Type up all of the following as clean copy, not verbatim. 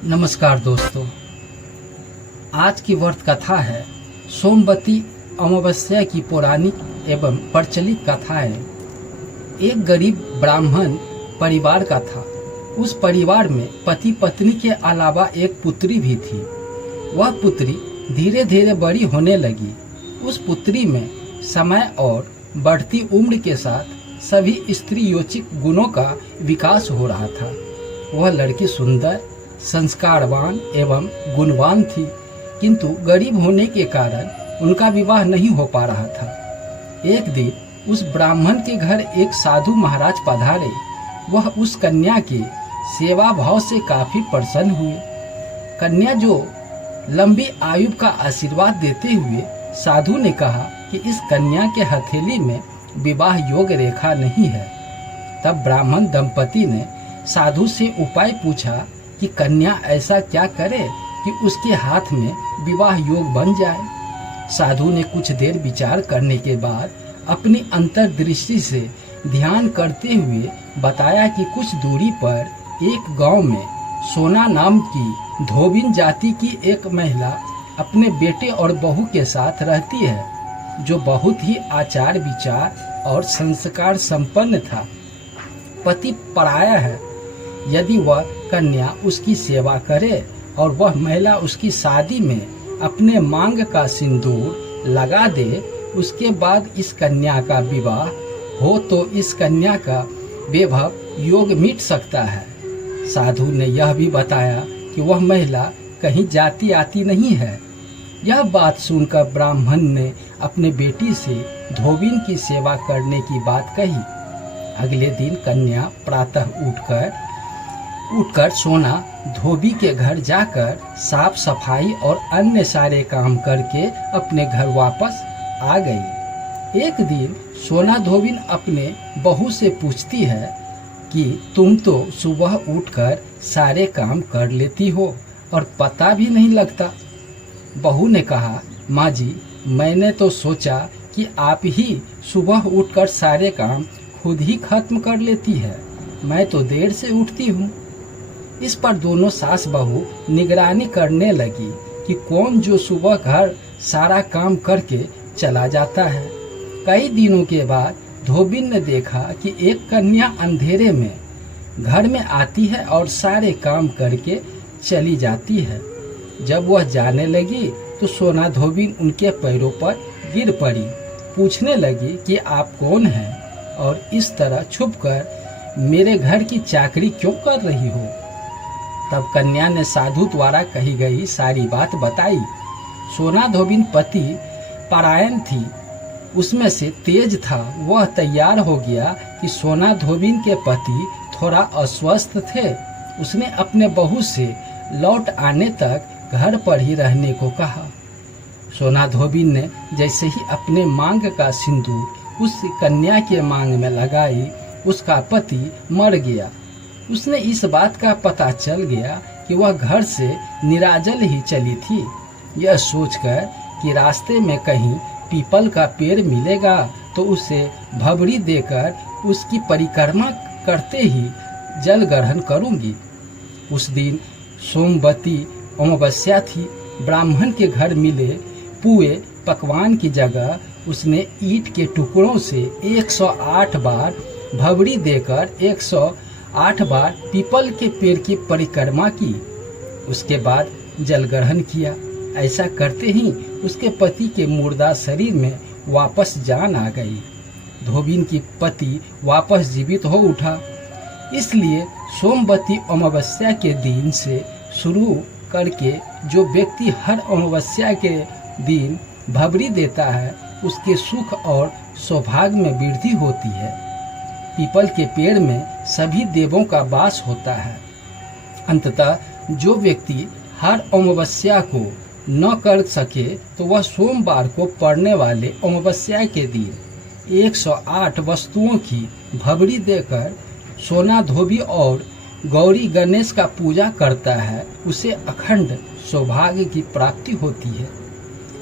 नमस्कार दोस्तों, आज की व्रत कथा है सोमवती अमावस्या की पौराणिक एवं प्रचलित कथा है। एक गरीब ब्राह्मण परिवार का था। उस परिवार में पति पत्नी के अलावा एक पुत्री भी थी। वह पुत्री धीरे धीरे बड़ी होने लगी। उस पुत्री में समय और बढ़ती उम्र के साथ सभी स्त्री योचिक गुणों का विकास हो रहा था। वह लड़की सुंदर, संस्कारवान एवं गुणवान थी, किंतु गरीब होने के कारण उनका विवाह नहीं हो पा रहा था। एक दिन उस ब्राह्मण के घर एक साधु महाराज पधारे। वह उस कन्या के सेवा भाव से काफी प्रसन्न हुए। कन्या जो लंबी आयु का आशीर्वाद देते हुए साधु ने कहा कि इस कन्या के हथेली में विवाह योग रेखा नहीं है। तब ब्राह्मण दंपति ने साधु से उपाय पूछा कि कन्या ऐसा क्या करे कि उसके हाथ में विवाह योग बन जाए। साधु ने कुछ देर विचार करने के बाद अपनी अंतर्दृष्टि से ध्यान करते हुए बताया कि कुछ दूरी पर एक गांव में सोना नाम की धोबिन जाति की एक महिला अपने बेटे और बहू के साथ रहती है, जो बहुत ही आचार विचार और संस्कार संपन्न था। पति पराया है। यदि वह कन्या उसकी सेवा करे और वह महिला उसकी शादी में अपने मांग का सिंदूर लगा दे, उसके बाद इस कन्या का विवाह हो तो इस कन्या का वैभव योग मिट सकता है। साधु ने यह भी बताया कि वह महिला कहीं जाती आती नहीं है। यह बात सुनकर ब्राह्मण ने अपने बेटी से धोबिन की सेवा करने की बात कही। अगले दिन कन्या प्रातः उठकर सोना धोबी के घर जाकर साफ सफाई और अन्य सारे काम करके अपने घर वापस आ गई। एक दिन सोना धोबिन अपने बहू से पूछती है कि तुम तो सुबह उठकर सारे काम कर लेती हो और पता भी नहीं लगता। बहू ने कहा, माँ जी, मैंने तो सोचा कि आप ही सुबह उठकर सारे काम खुद ही खत्म कर लेती है। मैं तो देर से उठती हूँ। इस पर दोनों सास बहू निगरानी करने लगी कि कौन जो सुबह घर सारा काम करके चला जाता है। कई दिनों के बाद धोबिन ने देखा कि एक कन्या अंधेरे में घर में आती है और सारे काम करके चली जाती है। जब वह जाने लगी तो सोना धोबिन उनके पैरों पर गिर पड़ी। पूछने लगी कि आप कौन हैं और इस तरह छुपकर मेरे घर की चाकरी क्यों कर रही हो। तब कन्या ने साधु द्वारा कही गई सारी बात बताई। सोना धोबिन पति परायण थी, उसमें से तेज था। वह तैयार हो गया कि सोना धोबिन के पति थोड़ा अस्वस्थ थे। उसने अपने बहू से लौट आने तक घर पर ही रहने को कहा। सोना धोबिन ने जैसे ही अपने मांग का सिंदूर उस कन्या के मांग में लगाई, उसका पति मर गया। उसने इस बात का पता चल गया कि वह घर से निराजल ही चली थी। यह सोचकर कि रास्ते में कहीं पीपल का पेड़ मिलेगा तो उसे भबड़ी देकर उसकी परिक्रमा करते ही जल ग्रहण करूंगी। उस दिन सोमवती अमावस्या थी। ब्राह्मण के घर मिले पुए पकवान की जगह उसने ईंट के टुकड़ों से 108 बार भबड़ी देकर 108 बार पीपल के पेड़ की परिक्रमा की। उसके बाद जल ग्रहण किया। ऐसा करते ही उसके पति के मुर्दा शरीर में वापस जान आ गई। धोबिन की पति वापस जीवित हो उठा। इसलिए सोमवती अमावस्या के दिन से शुरू करके जो व्यक्ति हर अमावस्या के दिन भबड़ी देता है, उसके सुख और सौभाग्य में वृद्धि होती है। पीपल के पेड़ में सभी देवों का वास होता है। अंततः जो व्यक्ति हर अमावस्या को न कर सके तो वह सोमवार को पड़ने वाले अमावस्या के दिन 108 वस्तुओं की भबड़ी देकर सोना धोबी और गौरी गणेश का पूजा करता है, उसे अखंड सौभाग्य की प्राप्ति होती है।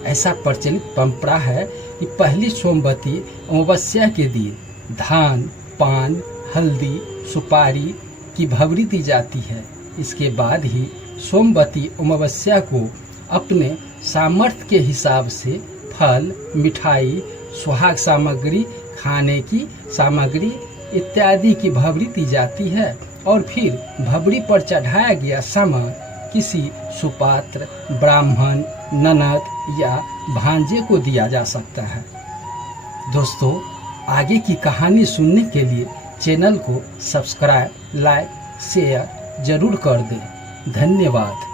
ऐसा प्रचलित परंपरा है कि पहली सोमवती अमावस्या के दिन धान, पान, हल्दी, सुपारी की भबड़ी दी जाती है। इसके बाद ही सोमवती अमावस्या को अपने सामर्थ्य के हिसाब से फल, मिठाई, सुहाग सामग्री, खाने की सामग्री इत्यादि की भवरी दी जाती है और फिर भवरी पर चढ़ाया गया सामान किसी सुपात्र, ब्राह्मण, ननद या भांजे को दिया जा सकता है। दोस्तों, आगे की कहानी सुनने के लिए चैनल को सब्सक्राइब, लाइक, शेयर जरूर कर दें। धन्यवाद।